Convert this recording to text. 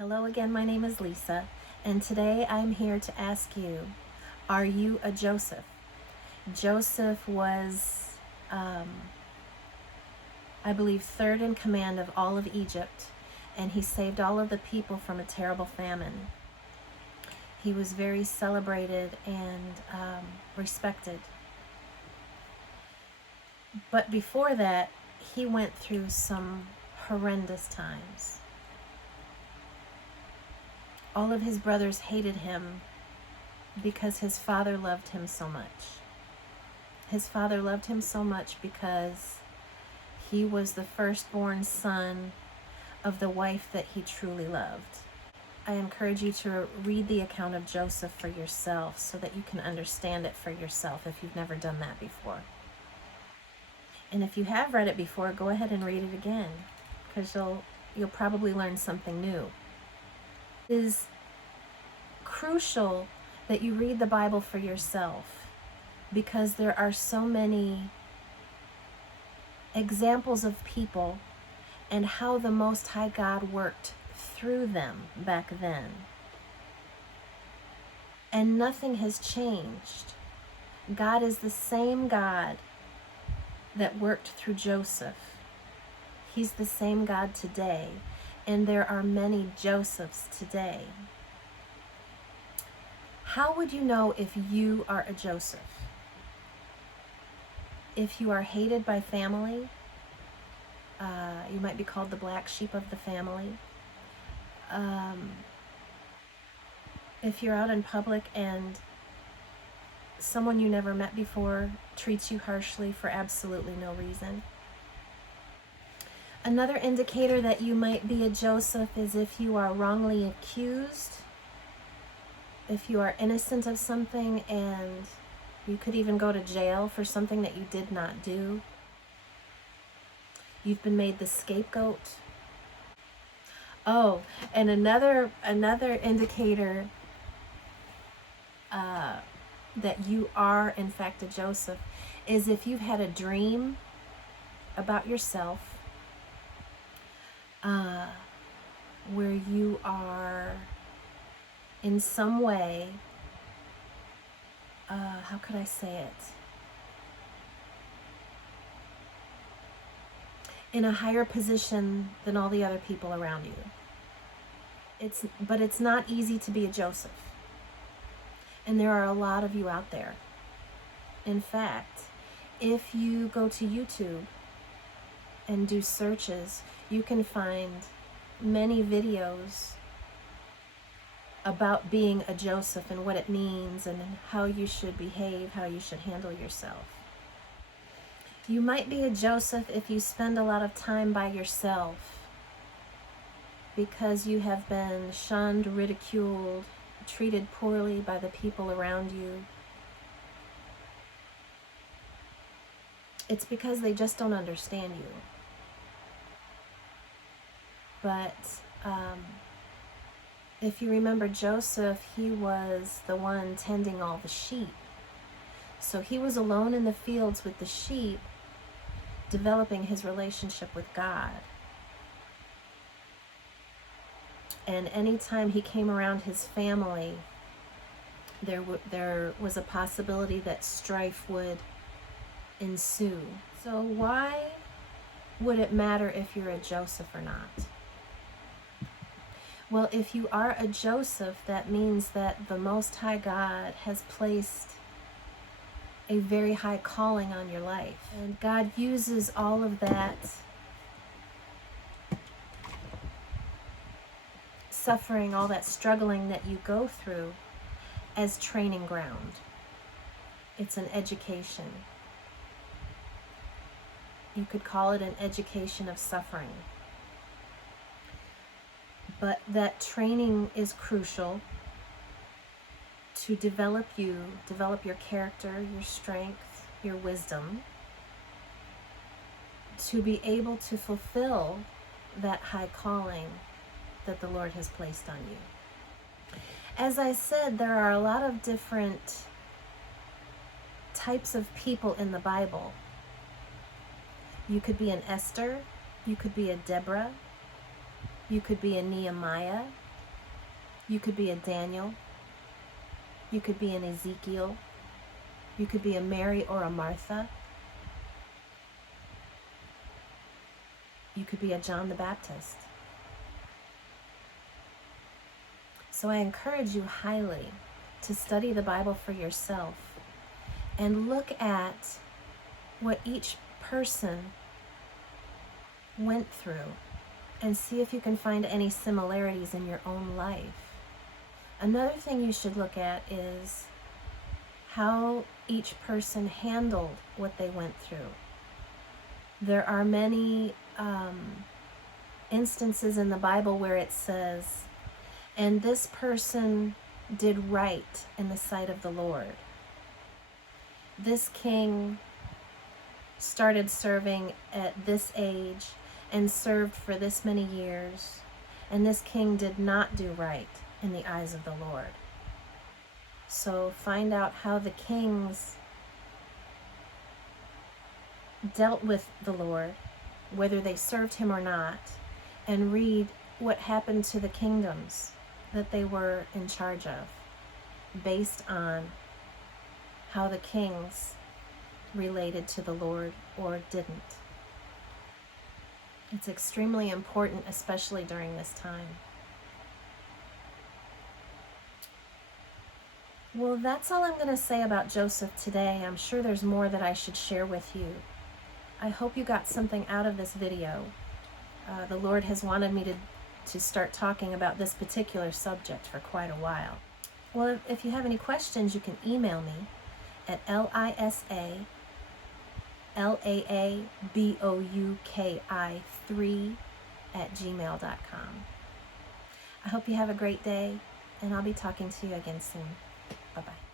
Hello again, my name is Lisa, and today I'm here to ask you, are you a Joseph? Joseph was, I believe, third in command of all of Egypt, and he saved all of the people from a terrible famine. He was very celebrated and respected. But before that, he went through some horrendous times. All of his brothers hated him because his father loved him so much. His father loved him so much because he was the firstborn son of the wife that he truly loved. I encourage you to read the account of Joseph for yourself so that you can understand it for yourself if you've never done that before. And if you have read it before, go ahead and read it again, because you'll probably learn something new. It is crucial that you read the Bible for yourself, because there are so many examples of people and how the Most High God worked through them back then. And nothing has changed. God is the same God that worked through Joseph. He's the same God today, and there are many Josephs today. How would you know if you are a Joseph? If you are hated by family, you might be called the black sheep of the family. If you're out in public and someone you never met before treats you harshly for absolutely no reason. Another indicator that you might be a Joseph is if you are wrongly accused, if you are innocent of something and you could even go to jail for something that you did not do. You've been made the scapegoat. Oh, and another indicator that you are in fact a Joseph is if you've had a dream about yourself where you are in some way, how could I say it? In a higher position than all the other people around you. But it's not easy to be a Joseph. And there are a lot of you out there. In fact, if you go to YouTube and do searches, you can find many videos about being a Joseph and what it means and how you should behave, how you should handle yourself. You might be a Joseph if you spend a lot of time by yourself because you have been shunned, ridiculed, treated poorly by the people around you. It's because they just don't understand you. But if you remember Joseph, he was the one tending all the sheep. So he was alone in the fields with the sheep, developing his relationship with God. And anytime he came around his family, there was a possibility that strife would ensue. So why would it matter if you're a Joseph or not? Well, if you are a Joseph, that means that the Most High God has placed a very high calling on your life. And God uses all of that suffering, all that struggling that you go through as training ground. It's an education. You could call it an education of suffering. But that training is crucial to develop you, develop your character, your strength, your wisdom, to be able to fulfill that high calling that the Lord has placed on you. As I said, there are a lot of different types of people in the Bible. You could be an Esther, you could be a Deborah, you could be a Nehemiah, You could be a Daniel. You could be an Ezekiel. You could be a Mary or a Martha. You could be a John the Baptist. So I encourage you highly to study the Bible for yourself and look at what each person went through and see if you can find any similarities in your own life. Another thing you should look at is how each person handled what they went through. There are many instances in the Bible where it says, and this person did right in the sight of the Lord. This king started serving at this age and served for this many years, and this king did not do right in the eyes of the Lord. So find out how the kings dealt with the Lord, whether they served him or not, and read what happened to the kingdoms that they were in charge of, based on how the kings related to the Lord or didn't. It's extremely important, especially during this time. Well, that's all I'm going to say about Joseph today. I'm sure there's more that I should share with you. I hope you got something out of this video. The Lord has wanted me to start talking about this particular subject for quite a while. Well, if you have any questions, you can email me at lisalaabouki3@gmail.com. I hope you have a great day, and I'll be talking to you again soon. Bye-bye.